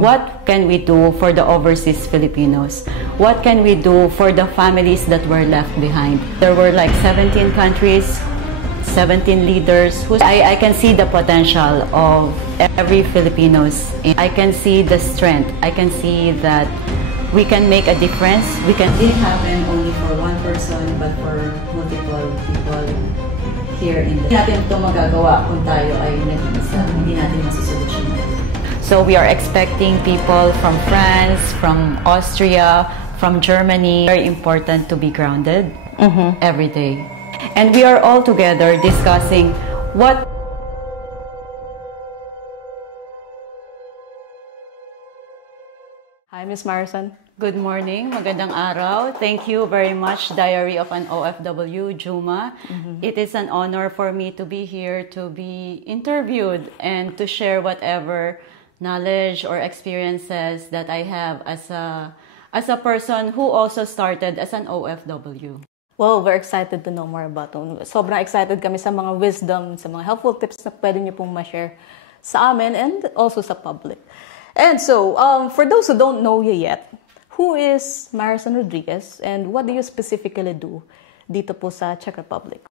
What can we do for the overseas Filipinos? What can we do for the families that were left behind? There were like 17 countries, 17 leaders. I can see the potential of every Filipinos. I can see the strength. I can see that we can make a difference. We can didn't happen only for one person, but for multiple people here in the. Hindi natin ito magagawa kung tayo ay nag-iisa. Hindi natin masusolusyonan. So we are expecting people from France, from Austria, from Germany. Very important to be grounded every day. And we are all together discussing what. Hi, Ms. Marison. Good morning. Magandang araw. Thank you very much, Diary of an OFW, Juma. It is an honor for me to be here to be interviewed and to share whatever knowledge or experiences that I have as a person who also started as an OFW. Well, we're excited to know more about it. Sobrang excited kami sa mga wisdom, sa mga helpful tips na pwede niyo pong ma-share sa amin and also sa public. And so, for those who don't know you yet, who is Marison Rodriguez and what do you specifically do dito po sa Czech Republic?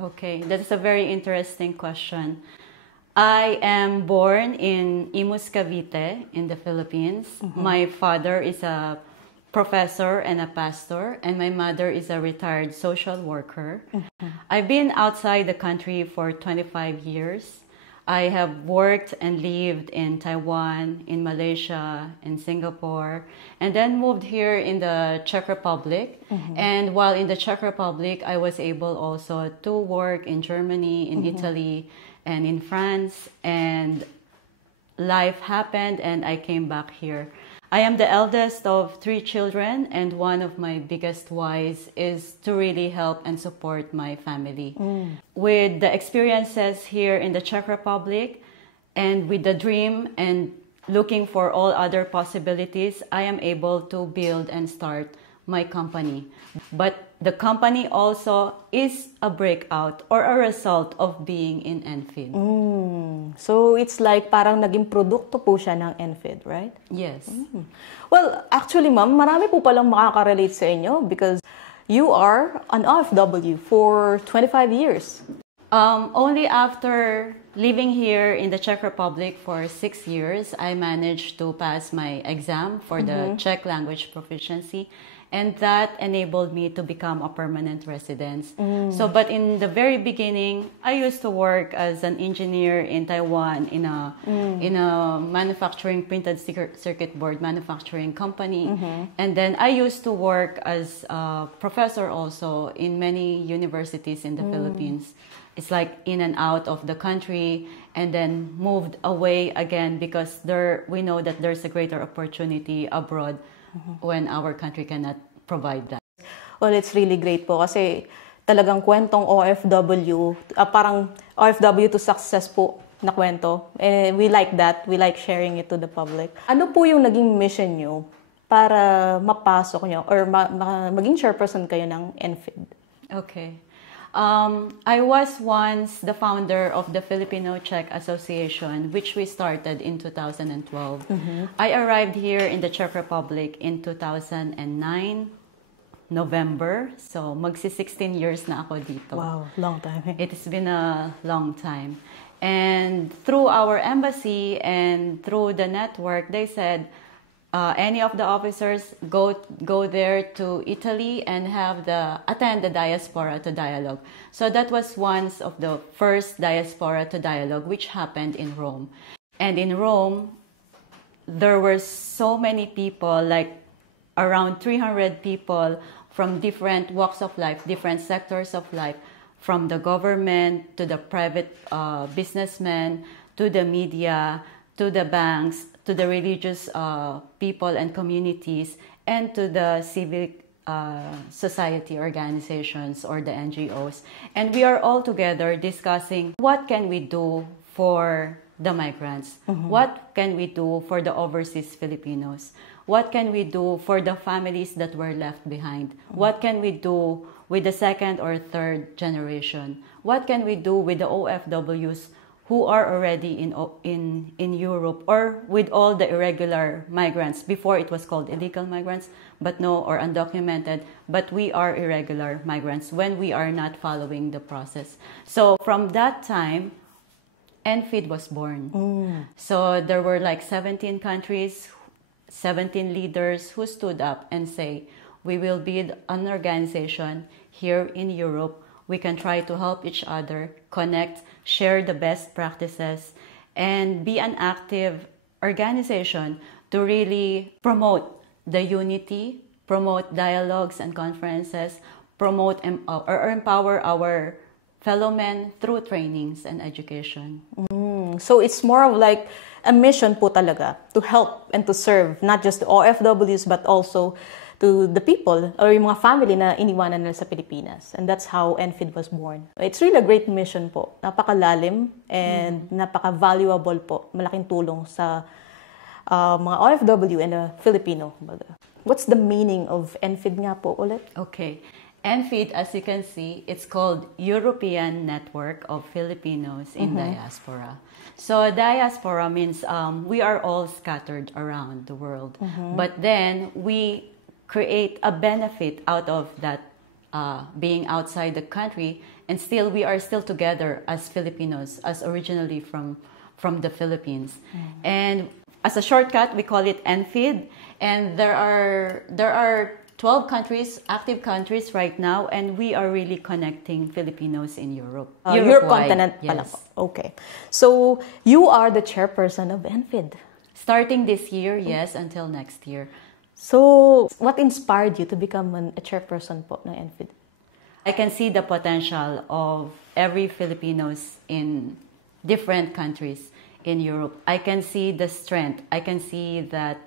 Okay, that's a very interesting question. I am born in Imus, Cavite in the Philippines. My father is a professor and a pastor, and my mother is a retired social worker. I've been outside the country for 25 years. I have worked and lived in Taiwan, in Malaysia, in Singapore, and then moved here in the Czech Republic. And while in the Czech Republic, I was able also to work in Germany, in Italy, and in France. And life happened and I came back here. I am the eldest of 3 children, and one of my biggest whys is to really help and support my family. With the experiences here in the Czech Republic and with the dream and looking for all other possibilities, I am able to build and start my company. But the company also is a breakout or a result of being in NFID. So, it's like parang naging produkto po siya ng NFID, right? Yes. Well, actually, ma'am, marami po palang makaka-relate sa inyo because you are an OFW for 25 years. Only after living here in the Czech Republic for 6 years, I managed to pass my exam for the Czech language proficiency. And that enabled me to become a permanent resident. So, but in the very beginning, I used to work as an engineer in Taiwan in a manufacturing printed circuit board manufacturing company. And then I used to work as a professor also in many universities in the Philippines. It's like in and out of the country, and then moved away again because we know that there's a greater opportunity abroad when our country cannot provide that. Well, it's really great po kasi talagang kwentong OFW, parang OFW to success po na kwento. And we like that. We like sharing it to the public. Ano po yung naging mission nyo para mapasok nyo or maging chairperson kayo ng NFID? Okay. I was once the founder of the Filipino-Czech Association, which we started in 2012. I arrived here in the Czech Republic in 2009, November. So, magsi-16 years na ako dito. Wow, long time. It has been a long time. And through our embassy and through the network, they said, any of the officers go there to Italy and attend the Diaspora to Dialogue. So that was one of the first Diaspora to Dialogue, which happened in Rome. And in Rome, there were so many people, like around 300 people from different walks of life, different sectors of life, from the government to the private businessmen, to the media, to the banks, to the religious people and communities, and to the civic society organizations or the NGOs. And we are all together discussing what can we do for the migrants? What can we do for the overseas Filipinos? What can we do for the families that were left behind? What can we do with the second or third generation? What can we do with the OFWs who are already in Europe, or with all the irregular migrants. Before it was called illegal migrants, but no, or undocumented, but we are irregular migrants when we are not following the process. So from that time, NFID was born. So there were like 17 countries, 17 leaders who stood up and say, we will build an organization here in Europe. We can try to help each other, connect, share the best practices, and be an active organization to really promote the unity, promote dialogues and conferences, promote or empower our fellow men through trainings and education. So it's more of like a mission po talaga to help and to serve not just the OFWs but also to the people or yung mga family na iniwanan nila sa Pilipinas. And that's how NFID was born. It's really a great mission po. Napakalalim and napaka-valuable po. Malaking tulong sa mga OFW and the Filipino. What's the meaning of NFID nga po ulit? Okay. NFID, as you can see, it's called European Network of Filipinos in Diaspora. So diaspora means we are all scattered around the world. But then we create a benefit out of that being outside the country, and still we are still together as Filipinos, as originally from the Philippines. And as a shortcut, we call it NFID, and there are 12 countries, active countries right now, and we are really connecting Filipinos in Europe. Your continent pala yes. po. Okay. So, you are the chairperson of NFID. Starting this year, yes, until next year. So, what inspired you to become a chairperson po ng NFID? I can see the potential of every Filipinos in different countries in Europe. I can see the strength. I can see that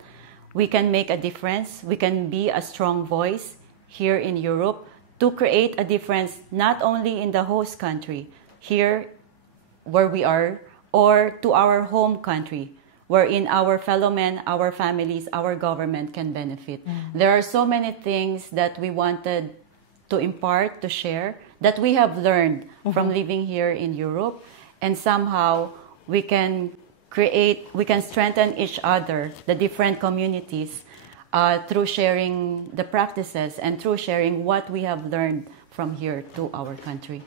we can make a difference. We can be a strong voice here in Europe to create a difference not only in the host country, here where we are, or to our home country, wherein our fellow men, our families, our government can benefit. There are so many things that we wanted to impart, to share, that we have learned from living here in Europe, and somehow we can strengthen each other, the different communities, through sharing the practices and through sharing what we have learned from here to our country.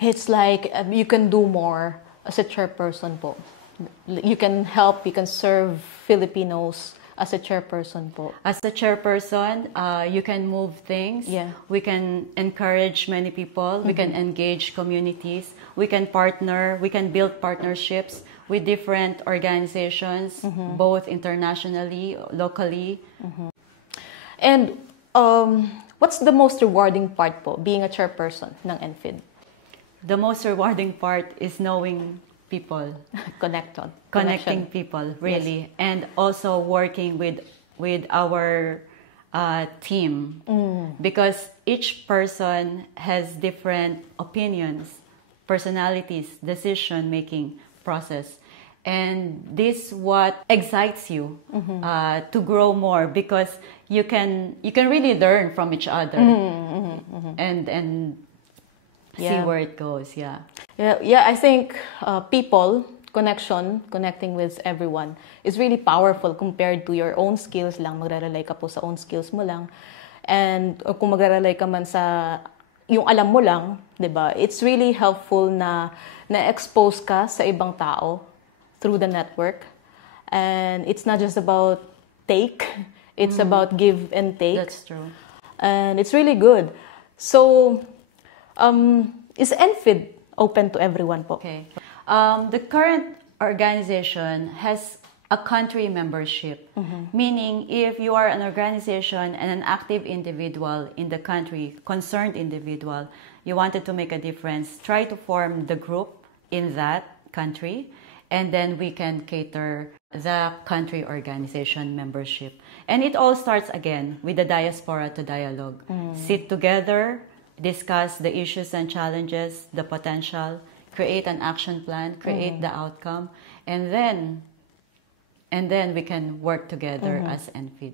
It's like you can do more as a chairperson po. You can help, you can serve Filipinos as a chairperson po. As a chairperson, you can move things. Yeah. We can encourage many people. We can engage communities. We can partner. We can build partnerships with different organizations, both internationally, locally. And what's the most rewarding part po, being a chairperson ng NFID? The most rewarding part is knowing people. Connecting people, really. Yes. And also working with our team. Because each person has different opinions, personalities, decision-making process. And this what excites you to grow more, because you can really learn from each other and see where it goes. Yeah, I think people, connecting with everyone is really powerful compared to your own skills lang. Magrarely ka po sa own skills mo lang. And kung magrarely ka man sa yung alam mo lang, 'di ba? It's really helpful na na-expose ka sa ibang tao through the network. And it's not just about take, it's about give and take. That's true. And it's really good. So, is NFID open to everyone po? Okay. The current organization has a country membership, meaning if you are an organization and an active individual in the country, concerned individual, you wanted to make a difference, try to form the group in that country, and then we can cater the country organization membership. And it all starts again with the diaspora to dialogue. Sit together, discuss the issues and challenges, the potential, create an action plan, create the outcome, and then we can work together as NFID.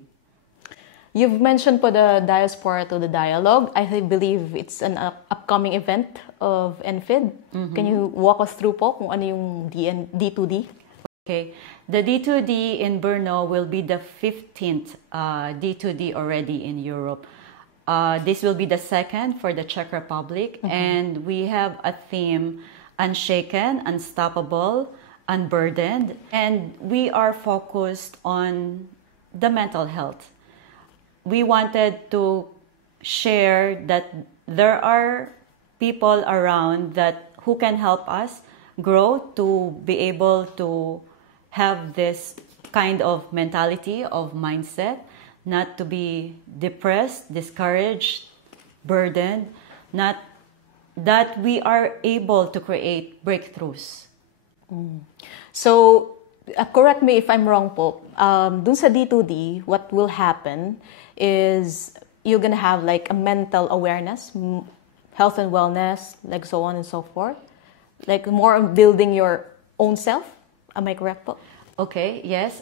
You've mentioned po the Diaspora to the Dialogue. I believe it's an upcoming event of NFID. Can you walk us through po kung ano yung D2D? Okay, the D2D in Brno will be the 15th D2D already in Europe. This will be the second for the Czech Republic, and we have a theme, Unshaken, Unstoppable, Unburdened, and we are focused on the mental health. We wanted to share that there are people around that who can help us grow to be able to have this kind of mentality, of mindset, not to be depressed, discouraged, burdened, not that we are able to create breakthroughs. So, correct me if I'm wrong po. Dun sa D2D, what will happen is you're gonna have like a mental awareness, health and wellness, like so on and so forth. Like more on building your own self. Am I correct po? Okay, yes.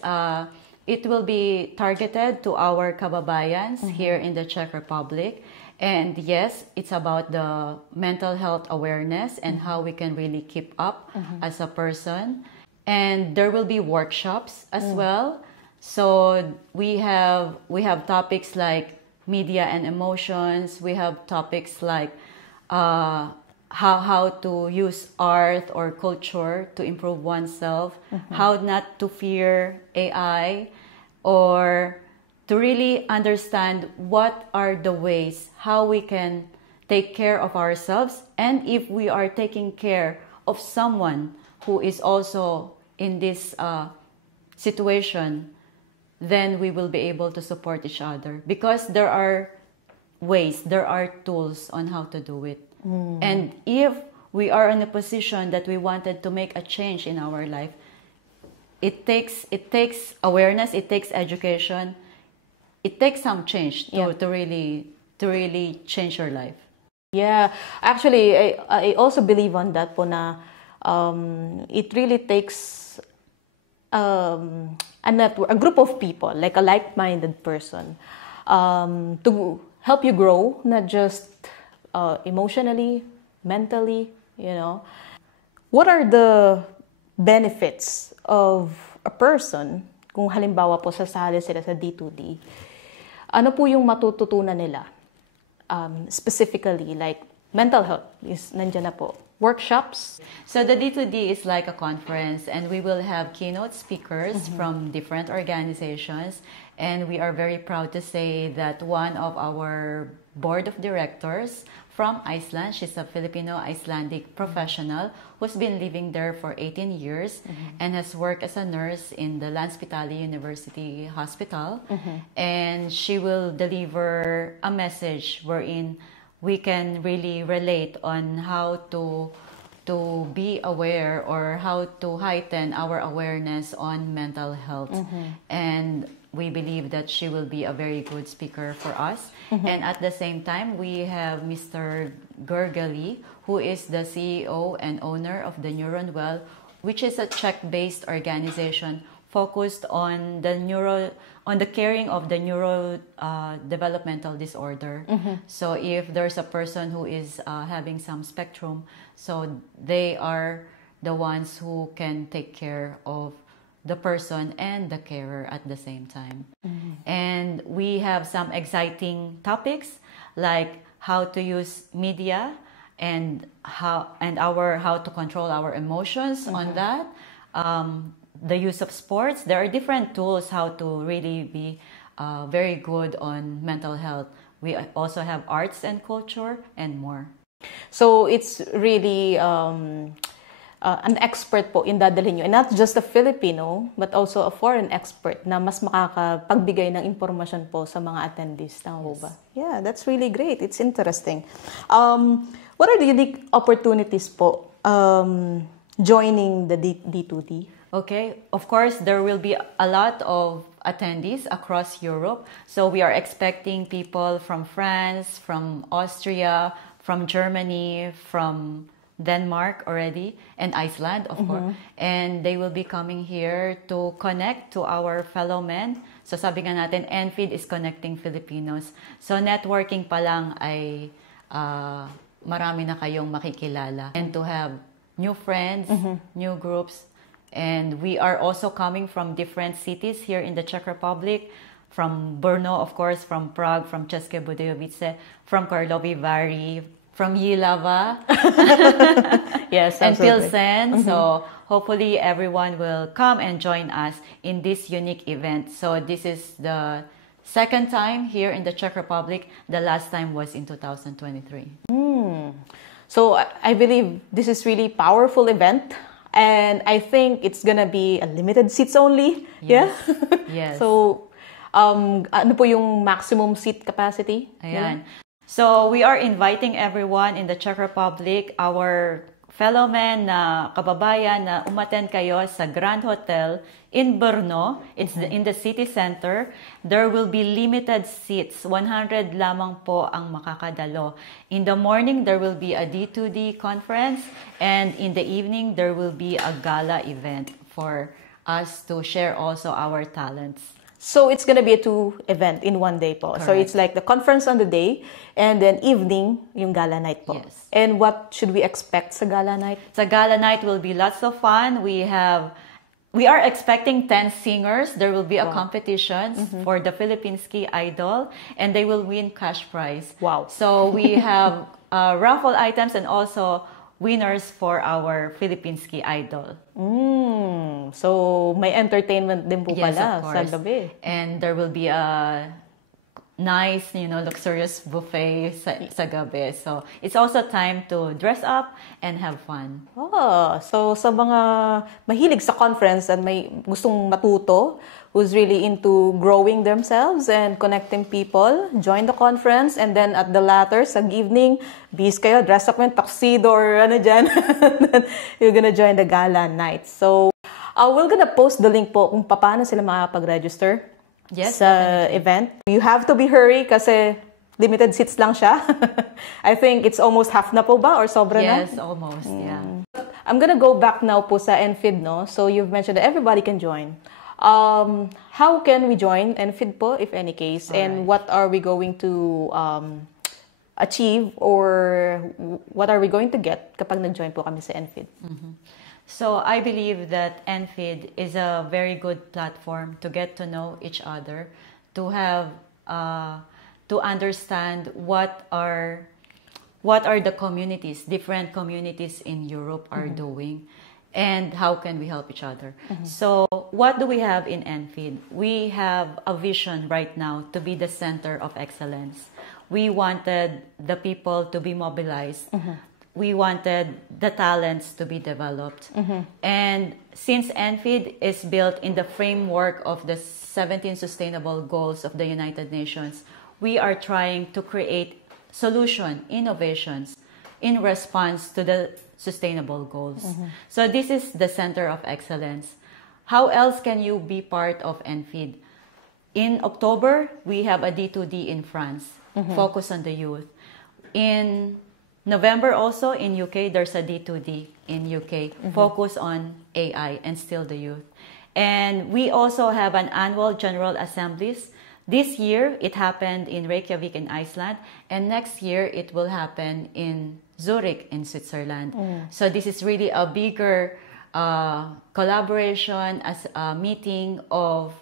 It will be targeted to our kababayans here in the Czech Republic. And yes, it's about the mental health awareness and how we can really keep up as a person. And there will be workshops as well. So we have topics like media and emotions. We have topics like how to use art or culture to improve oneself, how not to fear AI, or to really understand what are the ways how we can take care of ourselves, and if we are taking care of someone who is also in this situation, then we will be able to support each other, because there are ways, there are tools on how to do it. And if we are in a position that we wanted to make a change in our life, it takes awareness, it takes education, it takes some change to really change your life. Yeah, actually, I also believe on that po na it really takes a network, a group of people, like a like-minded person, to help you grow, not just emotionally, mentally, you know. What are the benefits of a person kung halimbawa po sasali sila sa D2D? Ano po yung matututunan nila? Specifically, like mental health is nandiyan na po. Workshops. So the D2D is like a conference, and we will have keynote speakers from different organizations. And we are very proud to say that one of our board of directors from Iceland, she's a Filipino-Icelandic professional who's been living there for 18 years and has worked as a nurse in the Landspitali University Hospital. And she will deliver a message wherein we can really relate on how to be aware, or how to heighten our awareness on mental health. And we believe that she will be a very good speaker for us. And at the same time, we have Mr. Gergely, who is the CEO and owner of the Neuron Well, which is a Czech-based organization focused on the caring of the neuro developmental disorder. So if there's a person who is having some spectrum, so they are the ones who can take care of the person and the carer at the same time. And we have some exciting topics like how to use media and how to control our emotions on that. The use of sports. There are different tools how to really be very good on mental health. We also have arts and culture and more. So it's really an expert po in dadalhin nyo. And not just a Filipino, but also a foreign expert na mas makakapagbigay ng impormasyon po sa mga attendees. Tama po ba? Yeah, that's really great. It's interesting. What are the unique opportunities po joining the D2D? Okay, of course, there will be a lot of attendees across Europe. So we are expecting people from France, from Austria, from Germany, from Denmark already, and Iceland, of course. And they will be coming here to connect to our fellow men. So sabi nga natin, NFID is connecting Filipinos. So networking pa lang ay marami na kayong makikilala. And to have new friends, new groups. And we are also coming from different cities here in the Czech Republic. From Brno, of course, from Prague, from České Budějovice, from Karlovy Vary, from Jihlava, Yes, and absolutely. Pilsen. So hopefully everyone will come and join us in this unique event. So this is the second time here in the Czech Republic. The last time was in 2023. So I believe this is really powerful event, and I think it's gonna be a limited seats only. Yes. Yeah. Yes. So ano po yung maximum seat capacity? Ayan. So we are inviting everyone in the Czech Republic, our fellow men na kababayan na umattend kayo sa Grand Hotel in Brno. It's in the city center. There will be limited seats. 100 lamang po ang makakadalo. In the morning, there will be a D2D conference, and in the evening, there will be a gala event for us to share also our talents. So it's gonna be a 2 event in one day po. So Correct. it's like the conference on the day, and then evening yung gala night po. Yes. And what should we expect sa gala night? Sa gala night will be lots of fun. We are expecting 10 singers. There will be a competition for the Philippine Ski Idol, and they will win cash prize. Wow. So we have raffle items and also winners for our Philippine Ski Idol. So may entertainment din po Yes, pala of sa course. gabi. And there will be a nice, luxurious buffet sa gabi. So it's also time to dress up and have fun. So sa mga mahilig sa conference at may gustong matuto, who's really into growing themselves and connecting people, join the conference, and then at the latter, sa evening, bis kayo, dress up with tuxedo or ano dyan, you're gonna join the gala night. So we're gonna post the link po kung paano sila makapag-register Yes, sa event. You have to be hurry kasi limited seats lang siya. I think it's almost half na po ba or sobra na? Yes, almost. Yeah. I'm gonna go back now po sa NFID, no? So you've mentioned that everybody can join. How can we join NFID po, if any case? And what are we going to achieve or what are we going to get kapag nag-join po kami sa NFID? So I believe that NFID is a very good platform to get to know each other, to have to understand what are the communities, different communities in Europe are doing, and how can we help each other. So what do we have in NFID? We have a vision right now to be the center of excellence. We wanted the people to be mobilized. We wanted the talents to be developed. And since NFID is built in the framework of the 17 Sustainable Goals of the United Nations, we are trying to create innovations in response to the sustainable goals. So this is the center of excellence. How else can you be part of NFID? In October, we have a D2D in France, focus on the youth. In November also in UK, there's a D2D in UK, focus on AI and still the youth. And we also have an annual General Assemblies. This year, it happened in Reykjavik in Iceland, and next year, it will happen in Zurich in Switzerland. So this is really a bigger collaboration, as a meeting of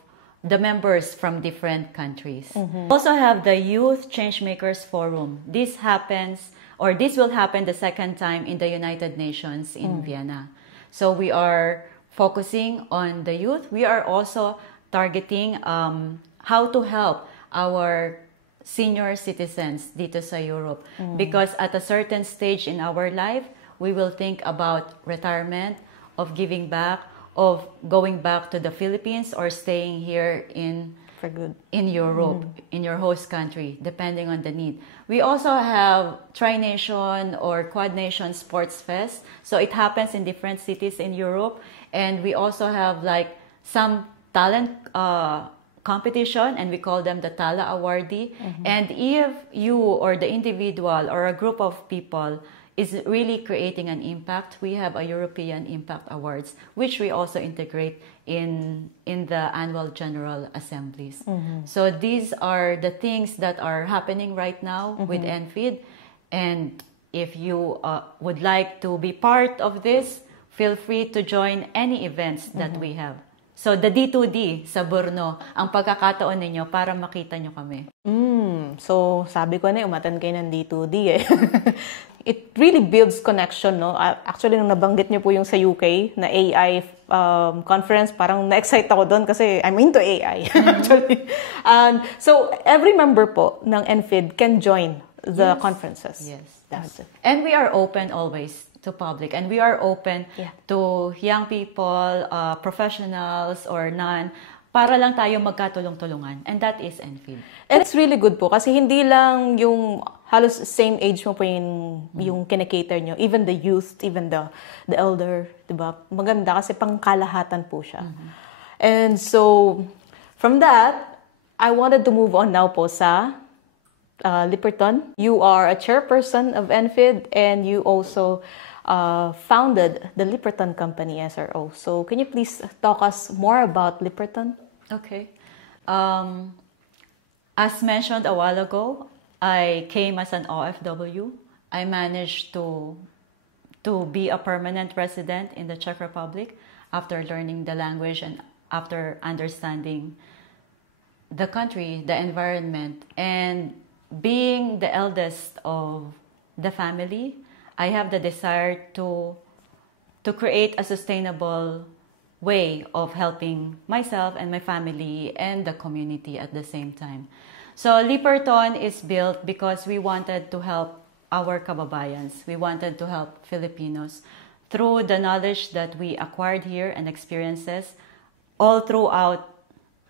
the members from different countries. Also have the Youth Changemakers Forum. This will happen the second time in the United Nations in Vienna. So we are focusing on the youth. We are also targeting how to help our senior citizens dito sa Europe. Because at a certain stage in our life, we will think about retirement, of giving back, of going back to the Philippines or staying here in Europe, in your host country, depending on the need. We also have Tri-Nation or Quad Nation Sports Fest. So it happens in different cities in Europe. And we also have like some talent competition, and we call them the Tala Awardee. And if you or the individual or a group of people is really creating an impact. We have a European Impact Awards, which we also integrate in the annual General Assemblies. So these are the things that are happening right now with NFID. And if you would like to be part of this, feel free to join any events that we have. So the D2D sa Brno, ang pagkakataon ninyo para makita nyo kami. So sabi ko na, umatan kayo ng D2D eh. It really builds connection, no? Actually, nung nabanggit niyo po yung sa UK na AI conference, parang na-excite ako doon kasi I'm into AI, actually. And so every member po ng NFID can join the conferences. Yes. That's it. And we are open always to public, and we are open to young people, professionals or none, para lang tayo magkatulong-tulungan. And that is NFID. And it's really good po kasi hindi lang yung halos same age mo po yung kinikater nyo. Even the youth, even the elder, diba? Maganda kasi pangkalahatan po siya. And so, from that, I wanted to move on now po sa Lipperton. You are a chairperson of NFID and you also founded the Lipperton Company SRO. So, can you please talk us more about Lipperton? Okay. As mentioned a while ago, I came as an OFW. I managed to be a permanent resident in the Czech Republic after learning the language and after understanding the country, the environment, and being the eldest of the family, I have the desire to create a sustainable way of helping myself and my family and the community at the same time. So Lipperton is built because we wanted to help our kababayans. We wanted to help Filipinos through the knowledge that we acquired here and experiences all throughout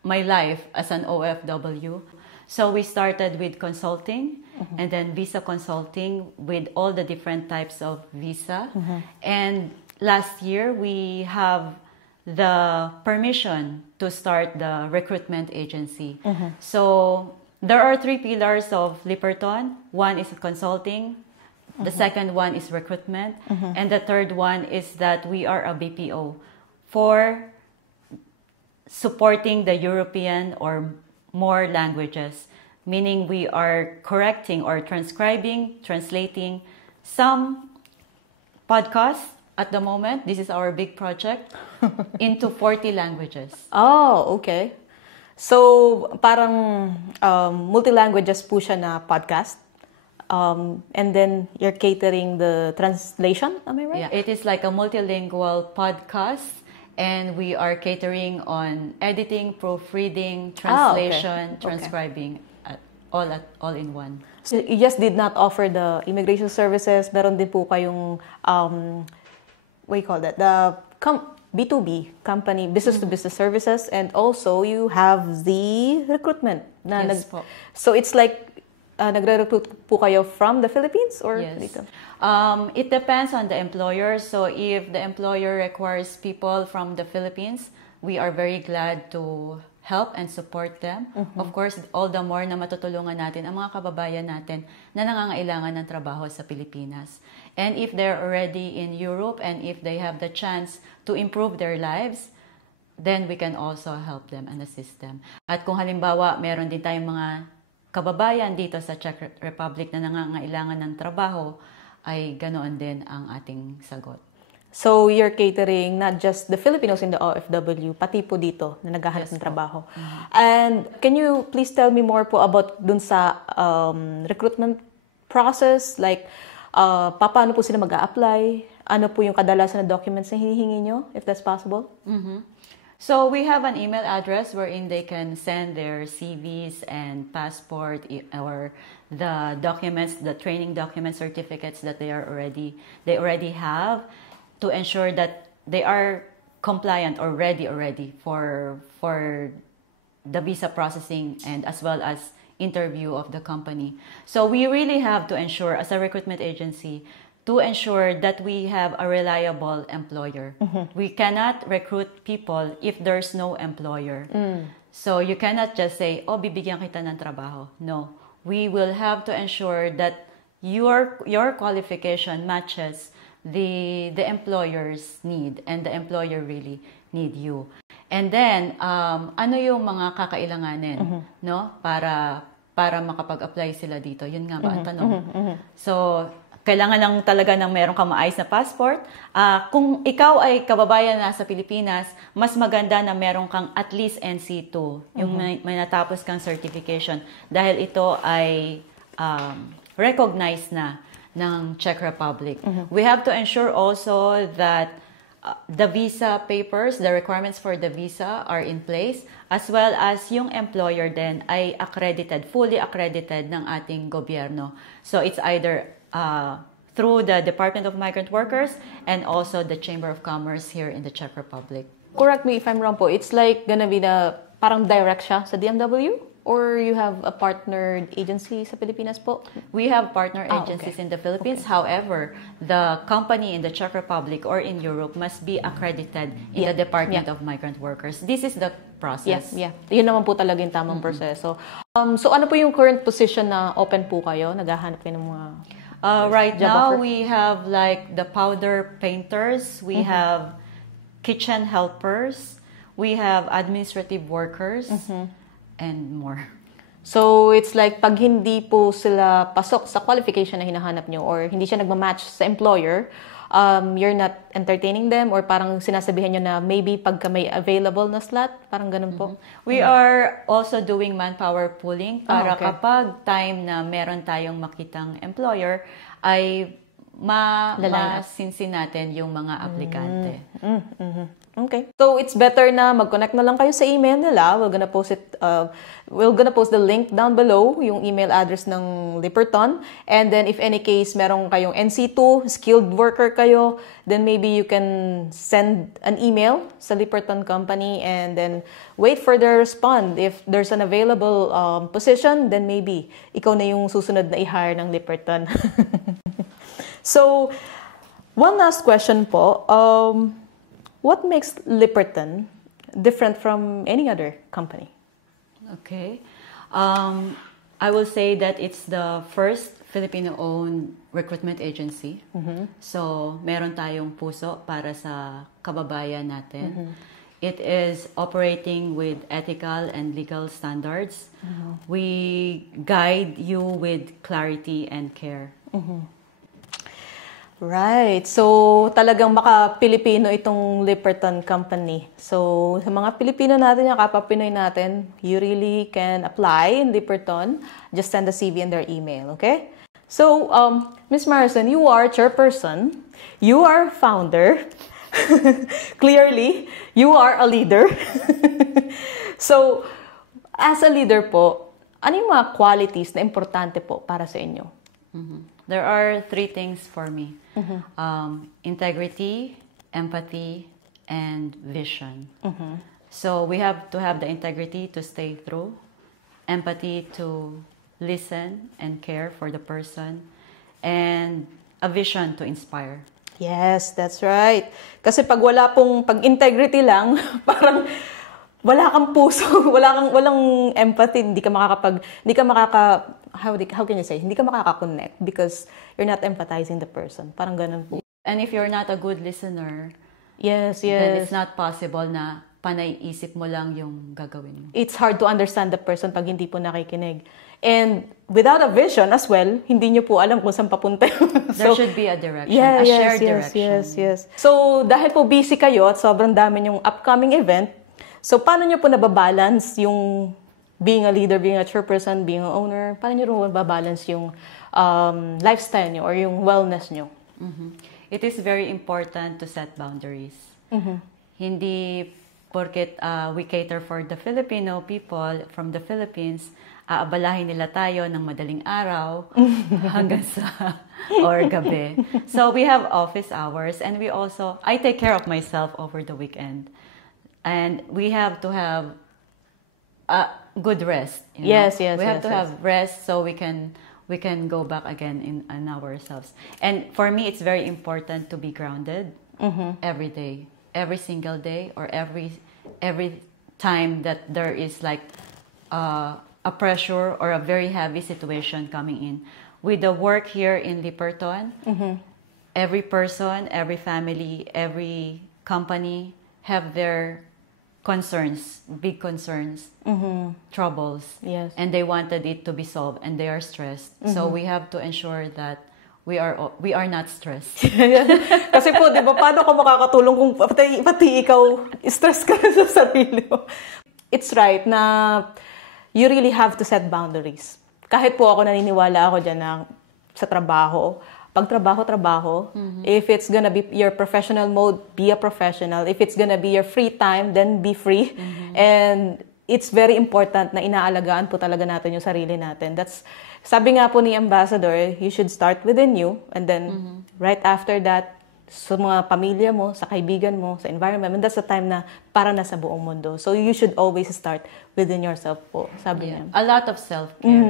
my life as an OFW. So we started with consulting and then visa consulting with all the different types of visa. And last year we have the permission to start the recruitment agency. So there are 3 pillars of Lipperton. One is consulting. The second one is recruitment. And the third one is that we are a BPO for supporting the European or more languages, meaning we are correcting or transcribing, translating some podcasts at the moment. This is our big project into 40 languages. Oh, okay. So, parang multi-languages po siya na podcast. And then you're catering the translation, am I right? Yeah, it is like a multilingual podcast. And we are catering on editing, proofreading, translation, transcribing, all in one. So you just did not offer the immigration services. Meron din po kayong, what do you call that? The B2B company, business-to-business services. And also, you have the recruitment. Yes po. So it's like, nagre-recruit po kayo from the Philippines or dito? It depends on the employer. So if the employer requires people from the Philippines, we are very glad to help and support them. Of course, all the more na matutulungan natin ang mga kababayan natin na nangangailangan ng trabaho sa Pilipinas. And if they're already in Europe and if they have the chance to improve their lives, then we can also help them and assist them. At kung halimbawa, meron din tayong mga kababayan dito sa Czech Republic na nangangailangan ng trabaho, ay ganoon din ang ating sagot. So, you're catering not just the Filipinos in the OFW, pati po dito na naghahanap ng trabaho. And can you please tell me more po about dun sa recruitment process? Like, paano po sila mag-a-apply? Ano po yung kadalasan na documents na hinihingi nyo, if that's possible? So we have an email address wherein they can send their CVs and passport or the documents, the training document certificates that they already have to ensure that they are compliant or ready already for the visa processing and as well as interview of the company. So we really have to ensure as a recruitment agency to ensure that we have a reliable employer. We cannot recruit people if there's no employer. So you cannot just say, oh, bibigyan kita ng trabaho. No. We will have to ensure that your qualification matches the employer's need, and the employer really need you. And then ano yung mga kakailanganin, no? Para makapag-apply sila dito. Yun nga ba ang tanong? So, kailangan lang talaga ng meron kang maayos na passport. Kung ikaw ay kababayan na sa Pilipinas, mas maganda na meron kang at least NC2, yung may natapos kang certification, dahil ito ay recognized na ng Czech Republic. We have to ensure also that the visa papers, the requirements for the visa are in place, as well as yung employer din ay accredited, fully accredited ng ating gobyerno. So it's either through the Department of Migrant Workers and also the Chamber of Commerce here in the Czech Republic. Correct me if I'm wrong po, it's like gonna be parang direct siya sa DMW? Or you have a partnered agency sa Pilipinas po? We have partner agencies okay. in the Philippines. Okay. However, the company in the Czech Republic or in Europe must be accredited in the Department of Migrant Workers. This is the process. Yeah. Yun naman po talaga yung tamang proseso. So ano po yung current position na open po kayo? Naghahanap kayo ng mga right job now, offer? we have like the powder painters, we have kitchen helpers, we have administrative workers, and more. So, it's like pag hindi po sila pasok sa qualification na hinahanap nyo or hindi siya nagmamatch sa employer, you're not entertaining them or parang sinasabihan nyo na maybe pagka may available na slot, parang ganun po? We are also doing manpower pooling para okay. kapag time na meron tayong makitang employer, ay masinsin natin yung mga aplikante. Okay. So, it's better na mag-connect na lang kayo sa email nila. We're gonna post the link down below, yung email address ng Lipperton. And then, if any case, merong kayong NC2, skilled worker kayo, then maybe you can send an email sa Lipperton Company and then wait for their response. If there's an available position, then maybe ikaw na yung susunod na i-hire ng Lipperton. So, one last question po. What makes Lipperton different from any other company? Okay. I will say that it's the first Filipino-owned recruitment agency. So, meron tayong puso para sa kababayan natin. It is operating with ethical and legal standards. We guide you with clarity and care. Right. So, talagang maka-Pilipino itong Lipperton Company. So, sa mga Pilipino natin, yung kapwa Pinoy natin, you really can apply in Lipperton. Just send a CV and their email, okay? So, Ms. Marison, you are chairperson. You are founder. Clearly, you are a leader. So, as a leader po, ano yung mga qualities na importante po para sa inyo? There are 3 things for me. Integrity, empathy, and vision. So we have to have the integrity to stay through, empathy to listen and care for the person, and a vision to inspire. Yes, that's right. Kasi pag integrity lang, parang wala kang puso, walang empathy, hindi ka how can you say, hindi ka makaka-connect because you're not empathizing the person. Parang ganun po. And if you're not a good listener, yes. then it's not possible na panay-isip mo lang yung gagawin mo. It's hard to understand the person pag hindi po nakikinig. And without a vision as well, hindi nyo po alam kung saan papunta. There should be a direction, a shared direction. Yes. So, dahil po busy kayo at sobrang dami yung upcoming event, so paano nyo po nababalance yung being a leader, being a chairperson, being an owner? Paano nyo rin babalance yung lifestyle nyo or yung wellness nyo? It is very important to set boundaries. Hindi porket we cater for the Filipino people from the Philippines, aabalahin nila tayo ng madaling araw hanggang sa or gabi. So we have office hours and I take care of myself over the weekend. And we have to have good rest. Yes. We have to have rest so we can go back again in ourselves. And for me, it's very important to be grounded every day, every single day, or every time that there is like a pressure or a very heavy situation coming in. with the work here in Liperton, every person, every family, every company have their concerns, big concerns, troubles, Yes. and they wanted it to be solved, and they are stressed. So we have to ensure that we are not stressed. Kasi po, di ba, paano ka makakatulong kung pati ikaw, stress ka na sa sarili mo? It's right na you really have to set boundaries. Kahit po ako naniniwala ako dyan na sa trabaho, pag trabaho. If it's gonna be your professional mode, be a professional. If it's gonna be your free time, then be free. And it's very important na inaalagaan po talaga natin yung sarili natin. Sabi nga po ni Ambassador, you should start within you. And then, right after that, sa mga pamilya mo, sa kaibigan mo, sa environment, and that's the time na para na sa buong mundo. So, you should always start within yourself po, sabi niya. A lot of self-care.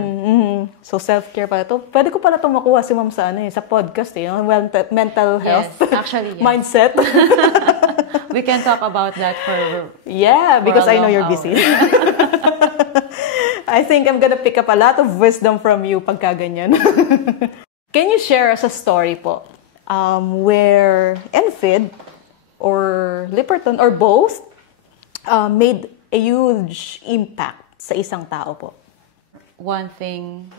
So, self-care pala to. Pwede ko pala itong makuha si Ma'am sa, sa podcast, yung mental health. Yes, actually, yes. Mindset. We can talk about that for because a I know long you're hour. busy. I think I'm gonna pick up a lot of wisdom from you pagka ganyan. Can you share us a story po where NFID or Liperton or both made a huge impact sa isang tao po? One thing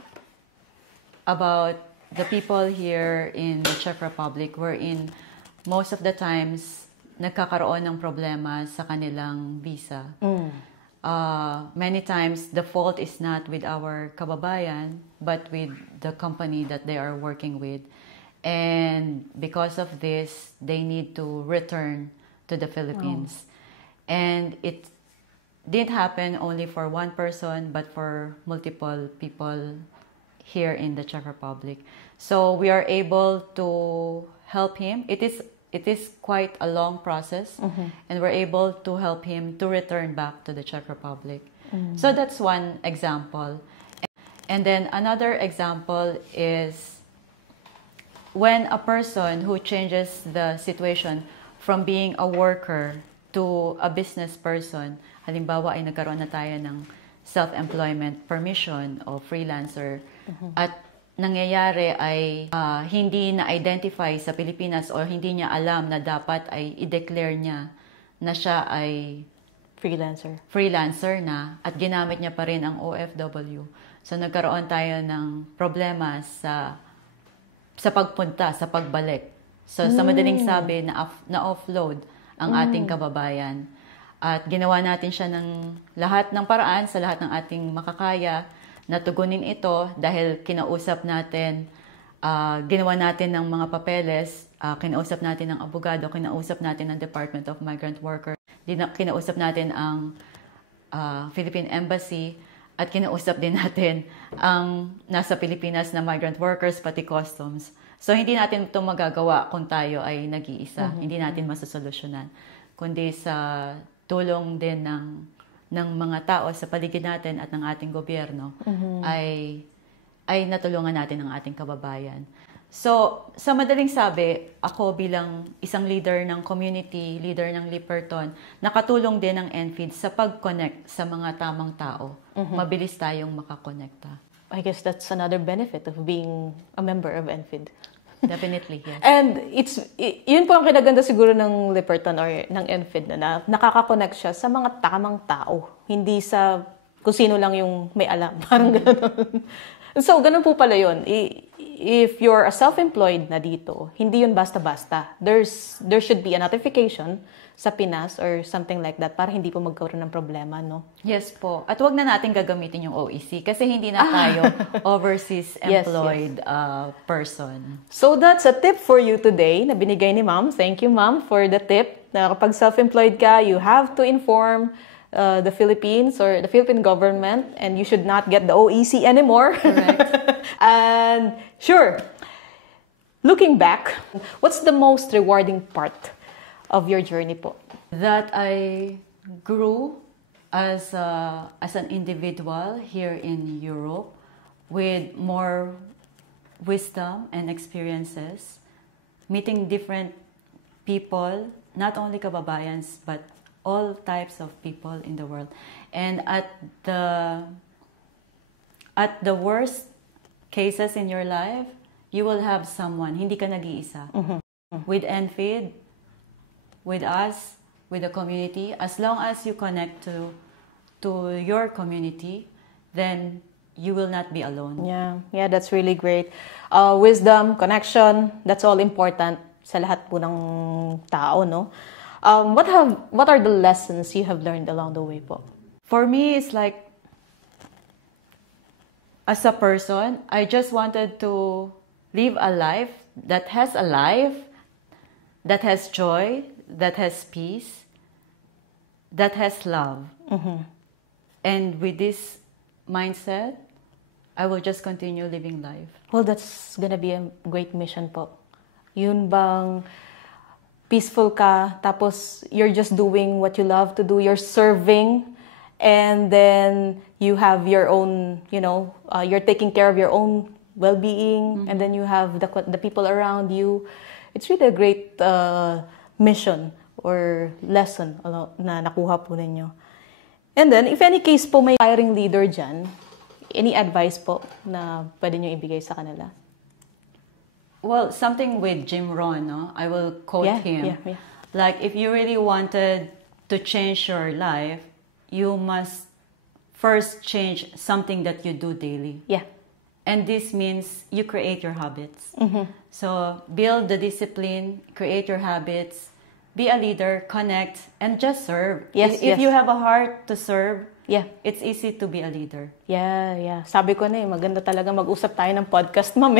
about the people here in the Czech Republic, wherein most of the times nagkakaroon ng problema sa kanilang visa. Many times the fault is not with our kababayan, but with the company that they are working with. And because of this, they need to return to the Philippines. And it didn't happen only for one person, but for multiple people here in the Czech Republic. So we are able to help him. It is quite a long process, and we're able to help him to return back to the Czech Republic. So that's one example. And then another example is when a person who changes the situation from being a worker to a business person, halimbawa ay nagkaroon na tayo ng self-employment permission o freelancer, at nangyayari ay hindi na-identify sa Pilipinas o hindi niya alam na dapat ay i-declare niya na siya ay freelancer na at ginamit niya pa rin ang OFW. So nagkaroon tayo ng problema sa pagpunta, sa pagbalik. So sa madaling sabi, na-offload ang ating kababayan. At ginawa natin siya ng lahat ng paraan, sa lahat ng ating makakaya, na tugunin ito dahil kinausap natin, ginawa natin ng mga papeles, kinausap natin ng abogado, kinausap natin ng Department of Migrant Workers, kinausap natin ang Philippine Embassy, at kinausap din natin ang nasa Pilipinas na migrant workers, pati customs. So, hindi natin ito magagawa kung tayo ay nag-iisa. Hindi natin masosolusyonan. Kundi sa tulong din ng mga tao sa paligid natin at ng ating gobyerno, ay natulungan natin ang ating kababayan. So, sa madaling sabi, ako bilang isang leader ng community, leader ng Liperton, nakatulong din ng NFID sa pag-connect sa mga tamang tao. Mabilis tayong makakonekta. I guess that's another benefit of being a member of NFID. Definitely, yes. And yun po ang kinaganda siguro ng Liperton or ng NFID na nakaka-connect siya sa mga tamang tao. Hindi sa kung sino lang yung may alam. Parang gano'n. So, ganun po pala yun. If you're a self-employed na dito, hindi yun basta-basta. There should be a notification sa Pinas or something like that para hindi po magkaroon ng problema, no? Yes po. At wag na natin gagamitin yung OEC kasi hindi na tayo overseas employed person. So that's a tip for you today na binigay ni Ma'am. Thank you, Ma'am, for the tip. Na kapag self-employed ka, you have to inform the Philippines or the Philippine government, and you should not get the OEC anymore. Correct. And sure, looking back, what's the most rewarding part of your journey po? That I grew as an individual here in Europe with more wisdom and experiences, meeting different people, not only kababayans, but all types of people in the world. And at the worst cases in your life, you will have someone, hindi ka nag-iisa. With Enfeed, with us, with the community, as long as you connect to your community, then you will not be alone. Yeah, that's really great. Wisdom, connection, that's all important sa lahat po ng tao, no? What are the lessons you have learned along the way po? For me, it's like, as a person, I just wanted to live a life that has joy, that has peace, that has love. And with this mindset, I will just continue living life. Well, that's gonna be a great mission po. Yun bang peaceful ka, tapos you're just doing what you love to do, you're serving, and then you have your own, you're taking care of your own well-being, and then you have the people around you. It's really a great mission or lesson na nakuha po ninyo. And then, if any case po may hiring leader dyan, any advice po na pwede nyo ibigay sa kanila? Well, something with Jim Rohn, no? I will quote him. Yeah. Like, if you really wanted to change your life, you must first change something that you do daily. Yeah. And this means you create your habits. So build the discipline, create your habits, be a leader, connect, and just serve. Yes, if you have a heart to serve, it's easy to be a leader. Yeah. Sabi ko na maganda talaga mag-usap tayo ng podcast, ma'am.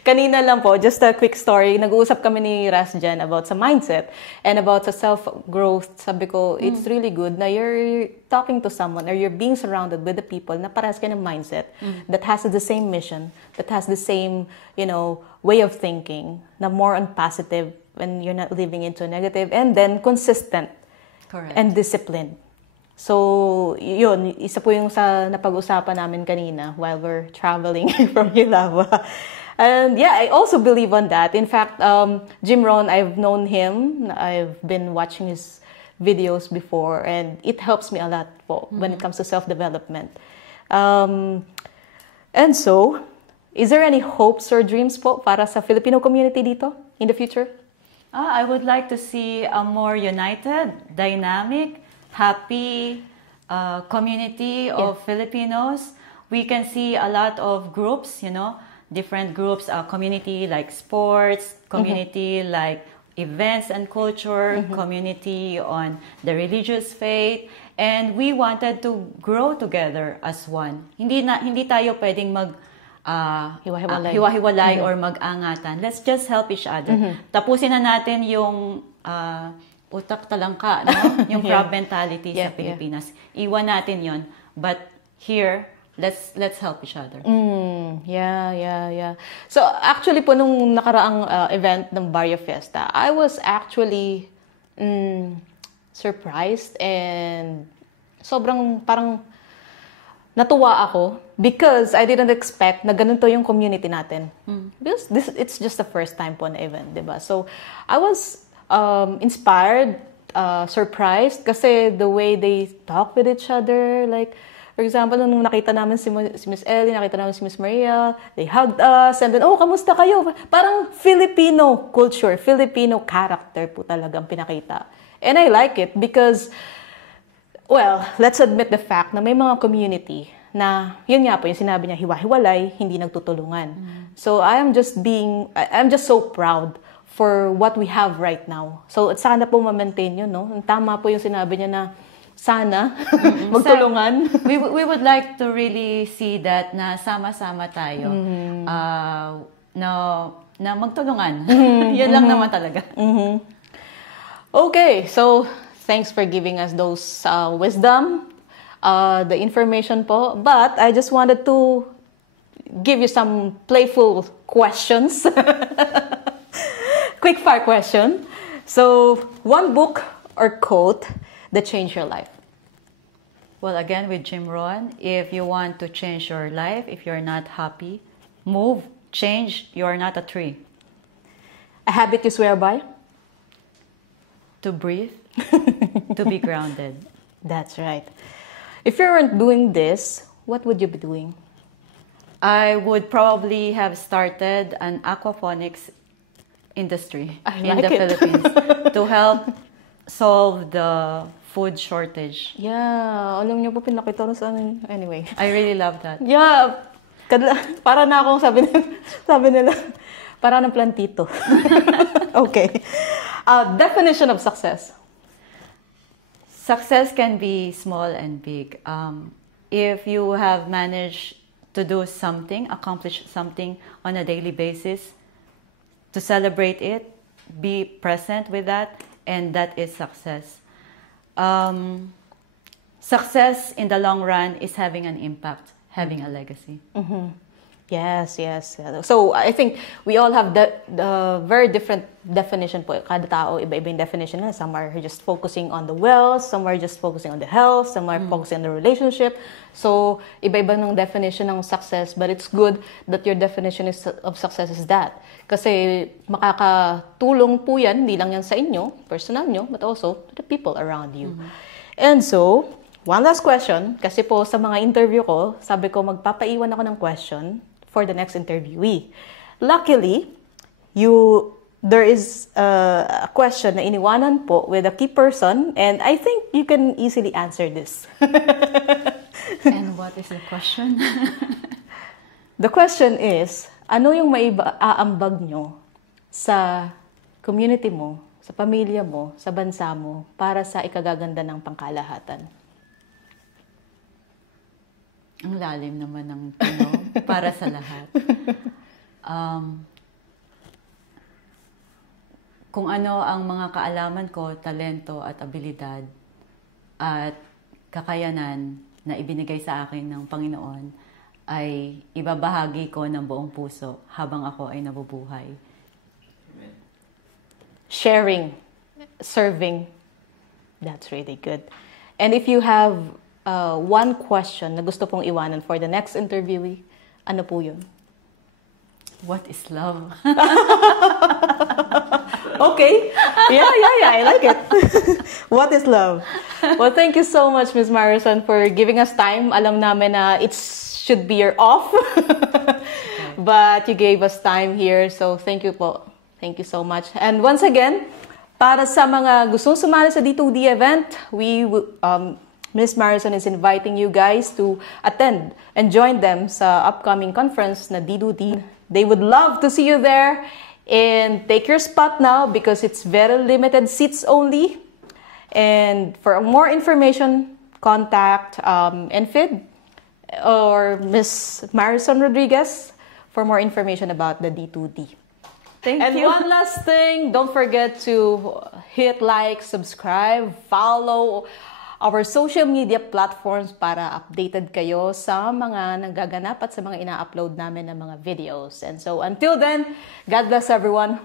Kanina lang po, just a quick story, nag-uusap kami ni Ras dyan about sa mindset and about sa self-growth. Sabi ko, it's really good na you're talking to someone or you're being surrounded with the people na parehas ka ng mindset that has the same mission, that has the same, way of thinking, na more on positive when you're not living into a negative, and then consistent. Correct. And disciplined. So, yun, isa po yung sa napag-usapan namin kanina while we're traveling from Hilava. And yeah, I also believe on that. In fact, Jim Rohn, I've known him. I've been watching his videos before, and it helps me a lot po when it comes to self-development. And so, is there any hopes or dreams po para sa Filipino community dito in the future? I would like to see a more united, dynamic, happy community of Filipinos. We can see a lot of groups, different groups, community like sports, community like events and culture, community on the religious faith, and we wanted to grow together as one. Hindi tayo pwedeng hiwa-hiwalay or mag-angatan. Let's just help each other. Tapusin na natin yung utak talangka, no? Yung crab mentality sa Pilipinas. Iwan natin yon. But here, let's help each other. Yeah. So actually po nung nakaraang event ng Barrio Fiesta, I was actually surprised and sobrang parang natuwa ako because I didn't expect na ganito yung community natin. Because it's just the first time po na event, diba? So I was inspired, surprised kasi the way they talk with each other, like for example, nung nakita namin si Miss Ellie, nakita namin si Miss Maria, they hugged us, and then, kamusta kayo? Parang Filipino culture, Filipino character po talagang pinakita. And I like it because, well, let's admit the fact na may mga community na, yun nga po, yung sinabi niya, hiwa-hiwalay, hindi nagtutulungan. So, I'm just so proud for what we have right now. So, sana po ma-maintain yun, no? Tama po yung sinabi niya na, sana magtulungan. We would like to really see that na sama-sama tayo na magtulungan. Yun lang naman talaga. Okay, so thanks for giving us those wisdom, the information po. But I just wanted to give you some playful questions. Quick fire question. So, one book or quote that changed your life? Well, again, with Jim Rohn, if you want to change your life, if you're not happy, move, change. You are not a tree. A habit you swear by? To breathe, to be grounded. That's right. If you weren't doing this, what would you be doing? I would probably have started an aquaponics industry in the Philippines to help solve the food shortage. Yeah, alam niyo po pinakita ko sa amin. Anyway. I really love that. Yeah, para na akong sabi nila, para ng plantito. Okay. Definition of success. Success can be small and big. If you have managed to do something, accomplish something on a daily basis, to celebrate it, be present with that, and that is success. Success in the long run is having an impact, having a legacy. Mm-hmm. Yes. So, I think we all have the very different definition po. Kada tao, iba-iba yung definition na. Some are just focusing on the wealth, some are just focusing on the health, some are focusing on the relationship. So, iba-iba ng definition ng success, but it's good that your definition of success is that. Kasi makakatulong po yan, hindi lang yan sa inyo, personal nyo, but also to the people around you. And so, one last question, kasi po sa mga interview ko, sabi ko magpapaiwan ako ng question for the next interviewee. Luckily, there is a question na iniwanan po with a key person, and I think you can easily answer this. And what is the question? The question is, ano yung maiaambag nyo sa community mo, sa pamilya mo, sa bansa mo, para sa ikagaganda ng pangkalahatan? Ang lalim naman ng tanong para sa lahat. Kung ano ang mga kaalaman ko, talento at abilidad at kakayanan na ibinigay sa akin ng Panginoon ay ibabahagi ko ng buong puso habang ako ay nabubuhay. Sharing, serving, that's really good. And if you have one question na gusto pong iwanan for the next interviewee, ano po yun? What is love? Okay. Yeah, I like it. What is love? Well, thank you so much, Ms. Marison, for giving us time. Alam namin na it should be your off. But you gave us time here, so thank you po. Thank you so much. And once again, para sa mga gustong sumali sa D2D event, Ms. Marison is inviting you guys to attend and join them sa upcoming conference na D2D. They would love to see you there, and take your spot now because it's very limited seats only. And for more information, contact NFID or Ms. Marison Rodriguez for more information about the D2D. Thank and you. And one last thing, don't forget to hit like, subscribe, follow our social media platforms para updated kayo sa mga nagaganap at sa mga ina-upload namin ng mga videos. And so until then, God bless everyone.